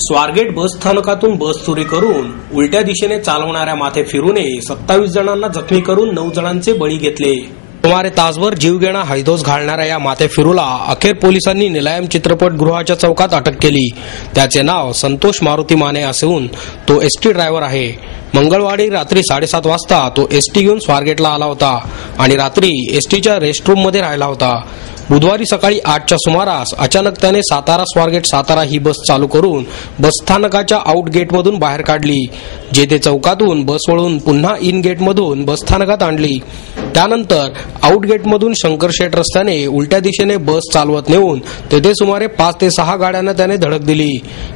स्वारगेट बस स्थानकातून बस चोरी करून उलट्या दिशेने चालवणाऱ्या माथे फिरूने 27 जणांना जखमी करून 9 जणांचे बळी घेतले। सुमारे तासभर जीवघेणा हैदोस घालणाऱ्या या माथे फिरूला अखेर पोलिसांनी निलायम चित्रपटगृहाच्या चौकात अटक केली। त्याचे नाव संतोष मारुती माने असून तो एसटी ड्रायव्हर आहे। मंगळवारी रात्री 7:30 वाजता तो एसटी घेऊन स्वारगेटला आला होता आणि रात्री एसटीच्या रेस्टरूम मध्ये राहिला होता। बुधवारी सकाळी 8च्या सुमारास अचानक त्याने सातारा स्वारगेट सातारा ही बस चालू करून बस स्थानकाच्या आउट गेटमधून बाहेर काढली। जेथे चौकातून बस वळून पुन्हा इन गेटमधून बस स्थानकात आणली। त्यानंतर आउट गेटमधून शंकरशेठ रस्त्याने उलट्या दिशेने बस चालवत नेऊन तेथे सुमारे 5 ते 6 गाड्यांना त्याने धडक दिली।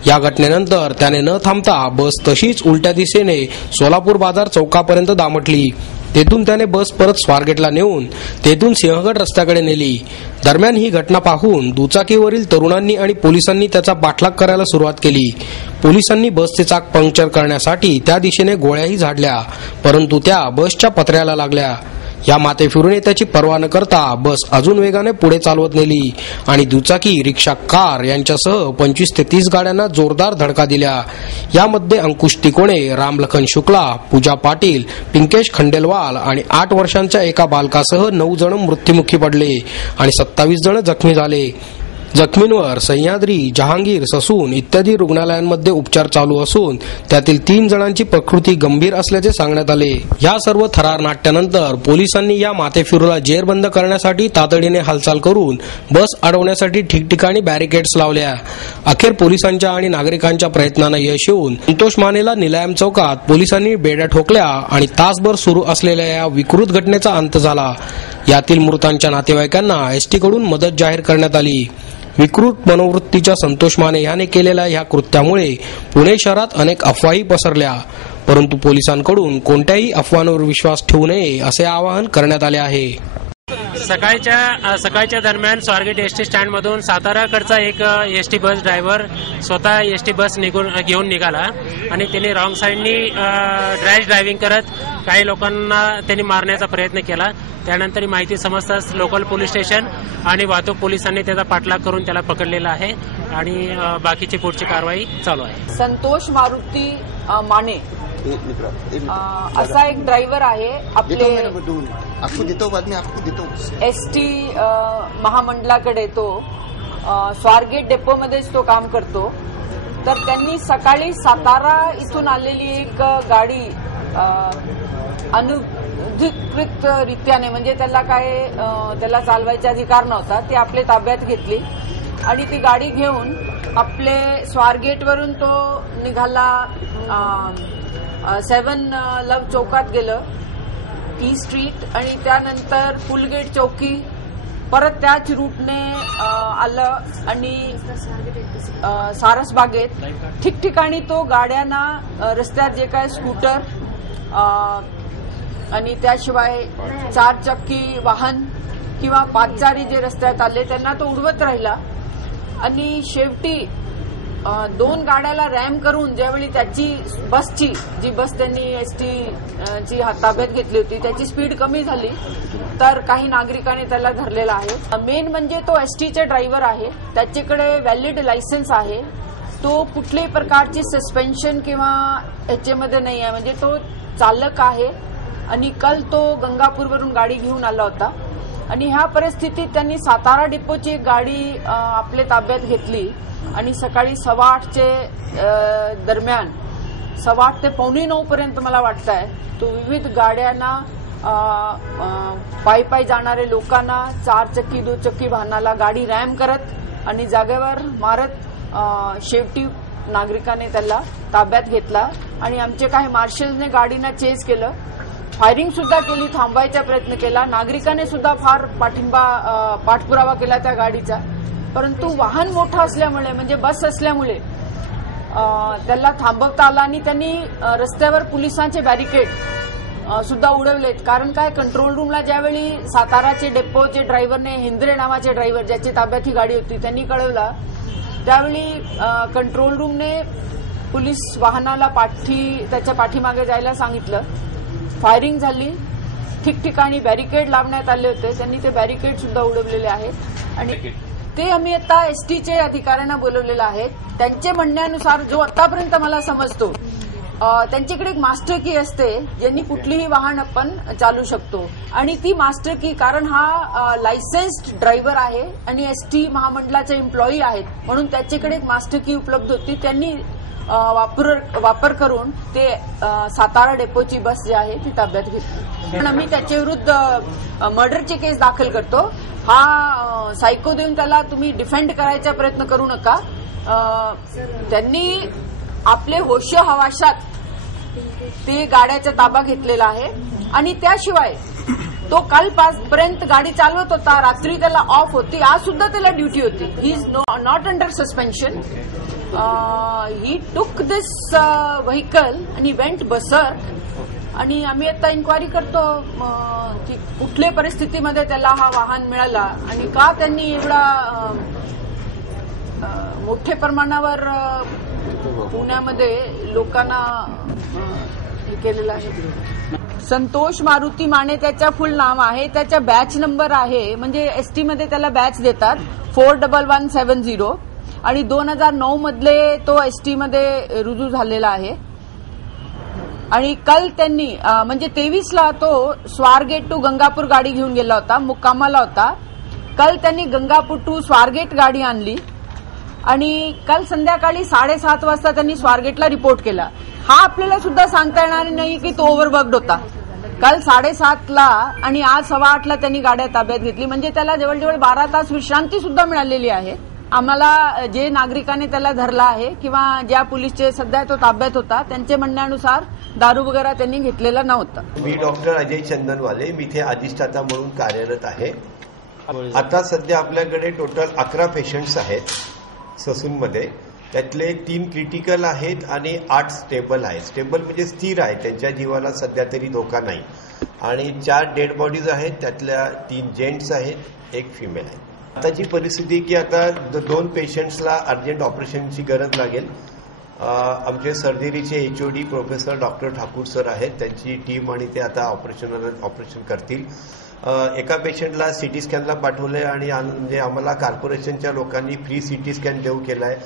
या घटनेनंतर त्याने न थांबता बस तशीच उलट्या दिशेने सोलापूर बाजार चौकापर्यंत दामटली। तेथून त्याने बस परत स्वारगेटला नेऊन तेथून सिंहगड रस्त्याकडे नेली। दरम्यान ही घटना पाहून दुचाकीवरील तरुणांनी आणि पोलिसांनी त्याचा पाठलाग करायला सुरुवात केली। पोलिसांनी बसचे चाक पंक्चर करण्यासाठी त्या दिशेने गोळ्याही झाडल्या, परंतु त्या बसच्या पत्र्याला लागल्या। या माथे फिरून त्याची पर्वा न करता बस अजून वेगाने पुढे चालवत नेली आणि दुचाकी, रिक्षा, कार यांच्यासह 25 ते 30 गाड्यांना जोरदार धडका दिल्या। यामध्ये अंकुश तिकोणे, रामलखन शुक्ला, पूजा पाटील, पिंकेश खंडेलवाल आणि 8 वर्षांच्या एका बालकासह 9 जण मृत्युमुखी पडले आणि 27 जण जखमी झाले। जखमींवर सह्याद्री, जहांगीर, ससून इत्यादी रुग्णालयांमध्ये उपचार चालू असून त्यातील 3 जणांची प्रकृती गंभीर असल्याचे सांगण्यात आले। या सर्व थरार नाट्यानंतर पोलिसांनी या माथेफिरूला जेरबंद करण्यासाठी तातडीने हालचाल करून बस अडवण्यासाठी ठिकठिकाणी बॅरिकेड्स लावल्या। अखेर पोलिसांच्या आणि नागरिकांच्या प्रयत्नांना यश येऊन संतोष मानेला निलायम चौकात पोलिसांनी बेड्या ठोकल्या आणि तासभर सुरू असलेल्या या विकृत घटनेचा अंत झाला। यातील मृतांच्या नातेवाईकांना एसटी कडून मदत जाहीर करण्यात आली। विकृत मनोवृत्तीच्या संतोष माने याने केलेल्या या कृत्यामुळे पुणे शहरात अनेक अफवाही पसरल्या, परंतु पोलिसांकडून कोणत्याही अफवांवर विश्वास ठेवू नये असे आवाहन करण्यात आले आहे। सकाळच्या दरम्यान स्वारगेट एसटी स्टँड मधून साताराकडचा एक एसटी बस ड्रायव्हर स्वतः एसटी बस घेऊन निघाला आणि त्याने रॉंग साइडनी रॅश ड्रायव्हिंग करत काही लोकांना त्यांनी मारण्याचा प्रयत्न केला। त्यानंतर माहिती समजताच लोकल पोलीस स्टेशन आणि वाहतूक पोलिसांनी त्याचा पाठलाग करून त्याला पकडलेला आहे आणि बाकीची पुढची कारवाई चालू आहे। संतोष मारुती माने असा एक ड्रायव्हर आहे आपले एसटी महामंडळाकडे। तो स्वारगेट डेपोमध्येच तो काम करतो। तर त्यांनी सकाळी सातारा इथून आलेली एक गाडी अनधिकृत रीत्याने, म्हणजे त्याला चालवायचा अधिकार नव्हता, ती आपल्या ताब्यात घेतली आणि ती गाडी घेऊन आपले स्वारगेटवरून तो निघाला 7 लव चौकात गेलं, टी स्ट्रीट आणि त्यानंतर पुलगेट चौकी, परत त्याच रूटने आलं आणि सारसबागेत ठिकठिकाणी तो गाड्यांना रस्त्यात जे काय स्कूटर आणि त्याशिवाय 4 चाकी वाहन किंवा पादचारी जे रस्त्यात आले त्यांना तो उडवत राहिला आणि शेवटी 2 गाड्याला रॅम करून ज्यावेळी त्याची बसची जी बस त्यांनी एसटी ची ताब्यात घेतली होती त्याची स्पीड कमी झाली तर काही नागरिकांनी त्याला धरलेला आहे। मेन म्हणजे तो एसटीचे ड्रायव्हर आहे, त्याच्याकडे व्हॅलिड लायसन्स आहे, तो कुठल्याही प्रकारची सस्पेन्शन किंवा ह्याच्यामध्ये नाही आहे, म्हणजे तो चालक आहे आणि काल तो गंगापूरवरून गाडी घेऊन आला होता आणि ह्या परिस्थितीत त्यांनी सातारा डिपोची एक गाडी आपल्या ताब्यात घेतली आणि सकाळी 8:15चे दरम्यान 8:15 ते 8:45 पर्यंत मला वाटतंय तो विविध गाड्यांना पायी जाणारे लोकांना 4 चक्की 2 चक्की वाहनाला गाडी रॅम करत आणि जागेवर मारत शेवटी नागरिकांनी त्याला ताब्यात घेतला आणि आमचे काही मार्शल्सने गाडीना चेज केलं, फायरिंग सुद्धा केली, थांबवायचा प्रयत्न केला। नागरिकांनी सुद्धा फार पाठपुरावा केला त्या गाडीचा, परंतु वाहन मोठं असल्यामुळे म्हणजे बस असल्यामुळे त्याला थांबवता आला आणि त्यांनी रस्त्यावर पोलिसांचे बॅरिकेड सुद्धा उडवलेत। कारण काय, कंट्रोल रूमला ज्यावेळी साताराचे डेपोचे ड्रायव्हरने हिंद्रे नावाचे ड्रायव्हर ज्याची ताब्यात ही गाडी होती त्यांनी कळवला, त्यावेळी कंट्रोल रूमने पोलीस वाहनाला त्याच्या पाठीमागे जायला सांगितलं। फायरिंग झाली, ठिकठिकाणी बॅरिकेड लावण्यात आले होते, त्यांनी ते बॅरिकेड सुद्धा उडवलेले आहेत आणि ते आम्ही आता एसटीचे अधिकाऱ्यांना बोलवलेलं आहे. त्यांचे म्हणण्यानुसार जो आतापर्यंत मला समजतो त्यांच्याकडे एक मास्टर की असते ज्यांनी कुठलीही वाहन आपण चालू शकतो आणि ती मास्टर की कारण हा लायसन्स्ड ड्रायव्हर आहे आणि एसटी महामंडळाचे एम्प्लॉई आहेत म्हणून त्याच्याकडे एक मास्टर की उपलब्ध होती. त्यांनी वापर करून ते सातारा डेपोची बस जी आहे ती ताब्यात घेतली. पण आम्ही त्याच्या विरुद्ध मर्डरची केस दाखल करतो. हा सायको देऊन त्याला तुम्ही डिफेंड करायचा प्रयत्न करू नका. त्यांनी आपले होश हवाशात ते गाड्याचा ताबा घेतलेला आहे आणि त्याशिवाय तो काल 5 पर्यंत गाडी चालवत होता. रात्री त्याला ऑफ होती. आज सुद्धा त्याला ड्युटी होती. He is not under suspension. He took this vehicle आणि वेंट बसर आणि आम्ही आता इन्क्वायरी करतो की कुठल्या परिस्थितीमध्ये त्याला हा वाहन मिळाला आणि का त्यांनी एवढा मोठ्या प्रमाणावर पुण्यामध्ये लोकांना हे केलेलं आहे. संतोष मारुती माने त्याचं फुल नाव आहे. त्याचा बॅच नंबर आहे म्हणजे एसटी मध्ये त्याला बॅच देतात 41170 आणि 2009 मधले तो एसटी मध्ये रुजू झालेला आहे. आणि काल त्यांनी म्हणजे 23ला तो स्वारगेट टू गंगापूर गाडी घेऊन गेला होता. मुक्कामाला होता. काल त्यांनी गंगापूर टू स्वारगेट गाडी आणली आणि काल संध्याकाळी 7:30 वाजता त्यांनी स्वारगेटला रिपोर्ट केला. हा आपल्याला सुद्धा सांगता येणार नाही की तो ओव्हरवर्क्ड होता. काल 7:30ला आणि आज 8:15ला त्यांनी गाड्या ताब्यात घेतली म्हणजे त्याला जवळजवळ 12 तास विश्रांती सुद्धा मिळालेली आहे. आम्हाला जे नागरिकांनी त्याला धरला आहे किंवा ज्या पोलीसचे सध्या तो ताब्यात होता त्यांचे म्हणण्यानुसार दारू वगैरे त्यांनी घेतलेला नव्हता. मी डॉक्टर अजय चंदनवाले मी इथे अधिष्ठाता म्हणून कार्यरत आहे. आता सध्या आपल्याकडे टोटल 11 पेशंट्स आहेत ससूनमध्ये. त्यातले 3 क्रिटिकल आहेत आणि 8 स्टेबल आहेत. स्टेबल म्हणजे स्थिर आहेत, त्यांच्या जीवाला सध्या तरी धोका नाही. आणि 4 डेड बॉडीज आहेत, त्यातल्या 3 जेंट्स आहेत, 1 फिमेल आहे. आताची परिस्थिती की आता 2 पेशंट्सला अर्जंट ऑपरेशनची गरज लागेल. आमचे सर्जरीचे HOD professor doctor Thakur sir आहेत, त्यांची टीम आणि ते आता ऑपरेशन करतील. एका पेशंटला सीटी स्कॅनला पाठवलंय आणि म्हणजे आम्हाला कॉर्पोरेशनच्या लोकांनी फ्री सीटी स्कॅन देऊ केलाय.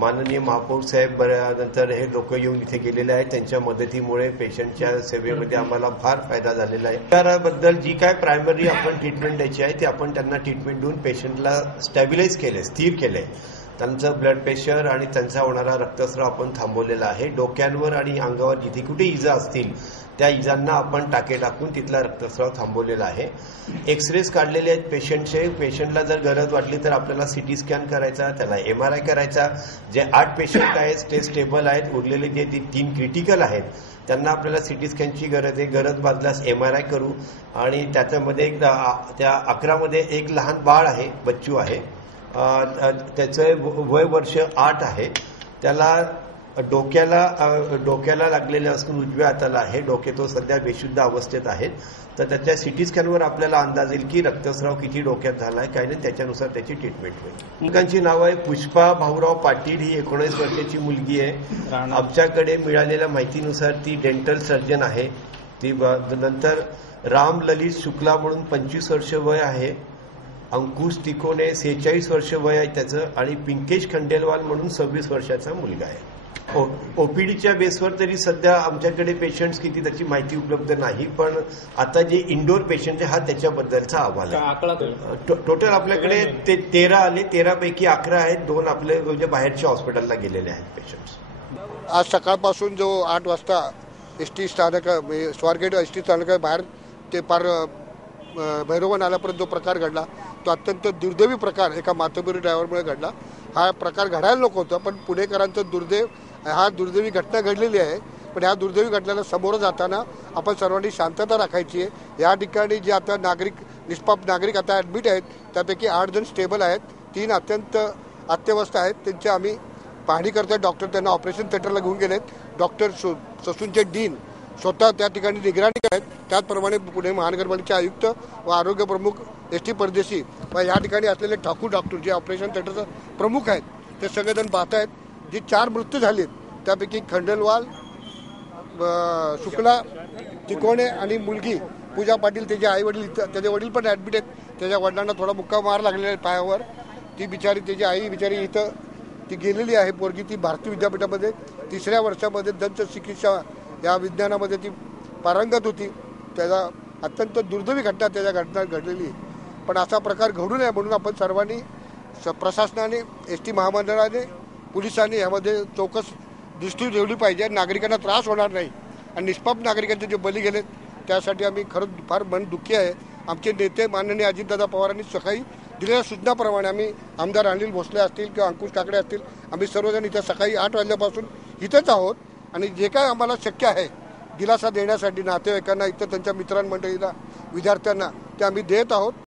माननीय महापौर साहेब नंतर हे लोक येऊन इथे गेलेले आहेत. त्यांच्या मदतीमुळे पेशंटच्या सेवेमध्ये आम्हाला फार फायदा झालेला आहे. त्याबद्दल जी काय प्रायमरी आपण ट्रीटमेंट द्यायची आहे ते आपण त्यांना ट्रीटमेंट देऊन पेशंटला स्टॅबिलाइज केले, स्थिर केले. त्यांचं ब्लड प्रेशर आणि त्यांचा होणारा रक्तस्राव आपण थांबवलेला आहे. डोक्यांवर आणि अंगावर जिथे कुठे इजा असतील त्या इजांना आपण टाके टाकून तिथला रक्तस्राव थांबवलेला आहे. एक्सरेज काढलेले आहेत पेशंटचे. पेशंटला जर गरज वाटली तर आपल्याला सीटी स्कॅन करायचा, त्याला एमआरआय करायचा. जे 8 पेशंट आहेत ते स्टेबल आहेत. उरलेले जे 3 क्रिटिकल आहेत त्यांना आपल्याला सीटी स्कॅनची गरज आहे. गरज भासल्यास एमआरआय करू. आणि त्याच्यामध्ये त्या 11मध्ये एक लहान बाळ आहे, बच्चू आहे. त्याचं वय वर्ष 8 आहे. त्याला डोक्याला लागलेले असून उजव्या हाताला आहे. डोके तो सध्या बेशुद्ध अवस्थेत आहेत. तर त्याच्या सीटी स्कॅनवर आपल्याला अंदाज येईल की रक्तस्राव किती डोक्यात झालाय काय नाही, त्याच्यानुसार त्याची ट्रीटमेंट होईल. मुलांची नावं आहे पुष्पा भाऊराव पाटील, ही 19 वर्षाची मुलगी आहे. आमच्याकडे मिळालेल्या माहितीनुसार ती डेंटल सर्जन आहे. ती नंतर राम ललित शुक्ला म्हणून 25 वर्ष वय आहे. अंकुश तिकोने 46 वर्ष वय आहे त्याचं. आणि पिंकेश खंडेलवाल म्हणून 26 वर्षाचा मुलगा आहे. ओपीडीच्या बेसवर तरी सध्या आमच्याकडे पेशंट्स किती त्याची माहिती उपलब्ध नाही, पण आता जे इंडोर पेशंट आहे हा त्याच्याबद्दलचा अहवाल आहे. टोटल आपल्याकडे 13 आले. 13 पैकी 11 आहेत. 2 आपले म्हणजे बाहेरच्या हॉस्पिटलला गेलेले आहेत पेशंट्स. आज सकाळपासून जो 8 वाजता एसटी स्थानक स्वारगेट एसटी स्थानक बाहेर ते पार भैरव नाल्यापर्यंत जो प्रकार घडला तो अत्यंत दुर्दैवी प्रकार एका मातब्बरी ड्रायव्हरमुळे घडला. हा प्रकार घडायला नको होता, पण पुणेकरांचं दुर्दैव, हा दुर्दैवी घटना घडलेली आहे. पण ह्या दुर्दैवी घटनेला समोर जाताना आपण सर्वांनी शांतता राखायची आहे. या ठिकाणी जे आता निष्पाप नागरिक आता ॲडमिट आहेत त्यापैकी 8 जण स्टेबल आहेत, 3 अत्यंत अत्यवस्थ आहेत. त्यांची आम्ही पाहणी करतोय. डॉक्टर त्यांना ऑपरेशन थिएटरला घेऊन गेलेत. डॉक्टर ससूनचे डीन स्वतः त्या ठिकाणी निगराणी आहेत. त्याचप्रमाणे पुणे महानगरपालिकेचे आयुक्त व आरोग्य प्रमुख एसटी परदेशी व या ठिकाणी असलेले ठाकूर डॉक्टर जे ऑपरेशन थिएटरचे प्रमुख आहेत ते सगळेजण पाहत आहेत. जी 4 मृत्यू झालेत त्यापैकी खंडेलवाल, शुक्ला, तिकोणे आणि मुलगी पूजा पाटील, त्याचे आई वडील, त्याचे वडील पण ॲडमिट आहेत. त्याच्या वडिलांना थोडा मुक्का मार लागलेला आहे पायावर. ती बिचारी, त्याची आई बिचारी इथं ती गेलेली आहे पोरगी. ती भारतीय विद्यापीठामध्ये 3ऱ्या वर्षामध्ये दंत चिकित्सा या विज्ञानामध्ये ती पारंगत होती. त्याचा अत्यंत दुर्दैवी घटना घटना घडलेली आहे. पण असा प्रकार घडू नये म्हणून आपण सर्वांनी प्रशासनाने, एसटी महामंडळाने, पोलिसांनी यामध्ये चौकस दृष्टी ठेवली पाहिजे. नागरिकांना त्रास होणार नाही आणि निष्पाप नागरिकांचे जे बळी गेलेत त्यासाठी आम्ही खरंच फार मन दुःखी आहे. आमचे नेते माननीय अजितदादा पवारांनी सकाळी दिलेल्या सूचनाप्रमाणे आम्ही आमदार अनिल भोसले असतील किंवा अंकुश काकडे असतील, आम्ही सर्वजण इथं सकाळी 8 वाजल्यापासून इथंच आहोत आणि जे काय आम्हाला शक्य आहे दिलासा देण्यासाठी नातेवाईकांना, इथं त्यांच्या मित्रांमंडळीला, विद्यार्थ्यांना ते आम्ही देत आहोत.